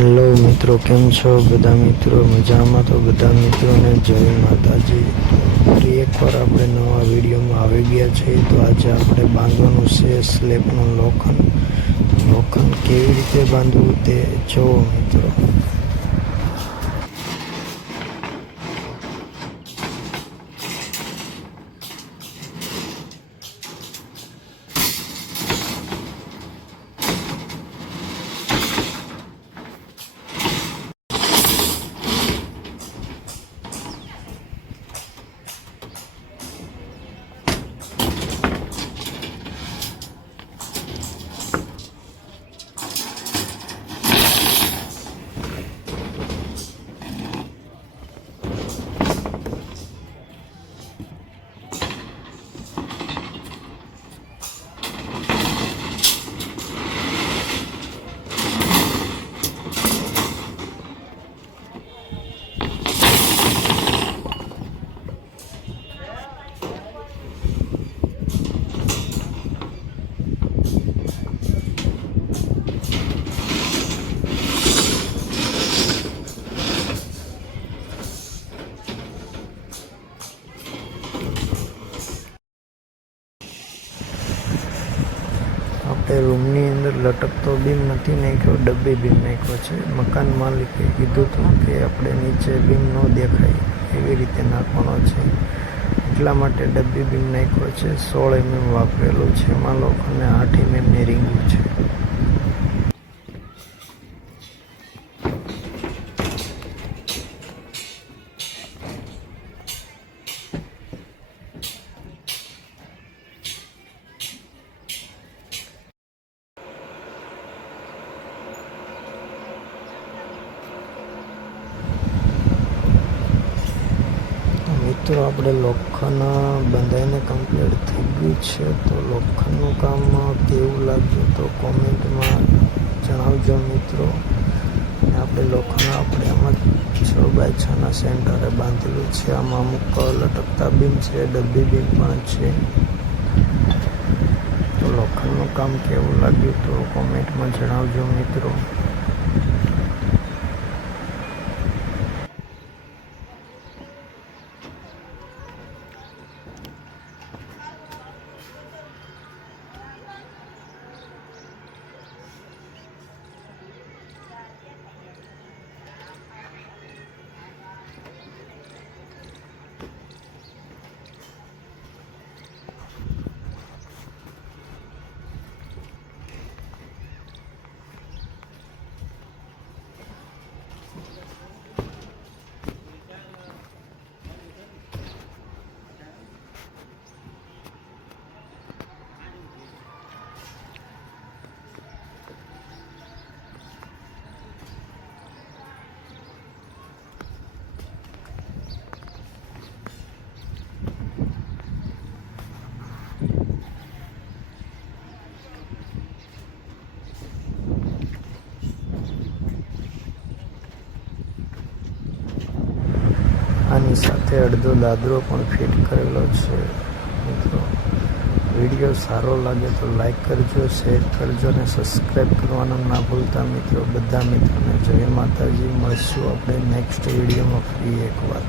Hello मित्रों, केम छो बधा मित्रों? मजामां तो बधा मित्रों ने जय माताजी। फरी एक बार आपणे नवा विडियो में આવી ગયા છે। तो आज આપણે બાંધવાનું છે સ્લેબનું લોખંડ કેવી રીતે બાંધવું તે જોવો મિત્રો। આપણે રૂમની અંદર લટકતો બીમ નથી નાખ્યો, ડબ્બી બીમ નાખ્યો છે। મકાન માલિકે કીધું હતું કે આપણે નીચે બીમ ન દેખાય એવી રીતે નાખવાનો છે, એટલા માટે ડબ્બી બીમ નાખ્યો છે। 16 mm વાપરેલું છે એમાં લોખંડને 8 mmની રીંગું છે। મિત્રો આપણે લોખંડ બંધાઈને કમ્પ્લીટ થઈ ગયું છે। તો લોખંડનું કામ કેવું લાગ્યું તો કોમેન્ટમાં જણાવજો મિત્રો। આપણે લોખંડ આમાં 6x6ના સેન્ટરે બાંધેલું છે। આમાં અમુક લટકતા બીમ છે, ડબ્બી બીમ પણ છે। તો લોખંડનું કામ કેવું લાગ્યું તો કોમેન્ટમાં જણાવજો મિત્રો। આની સાથે અડધો દાદરો પણ ફિટ કરેલો છે મિત્રો। વિડીયો સારો લાગે તો લાઈક કરજો, શેર કરજો અને સબસ્ક્રાઈબ કરવાનું ના ભૂલતા મિત્રો। બધા મિત્રોને જય માતાજી। મળશું આપણે નેક્સ્ટ વિડીયોમાં ફરી એકવાર।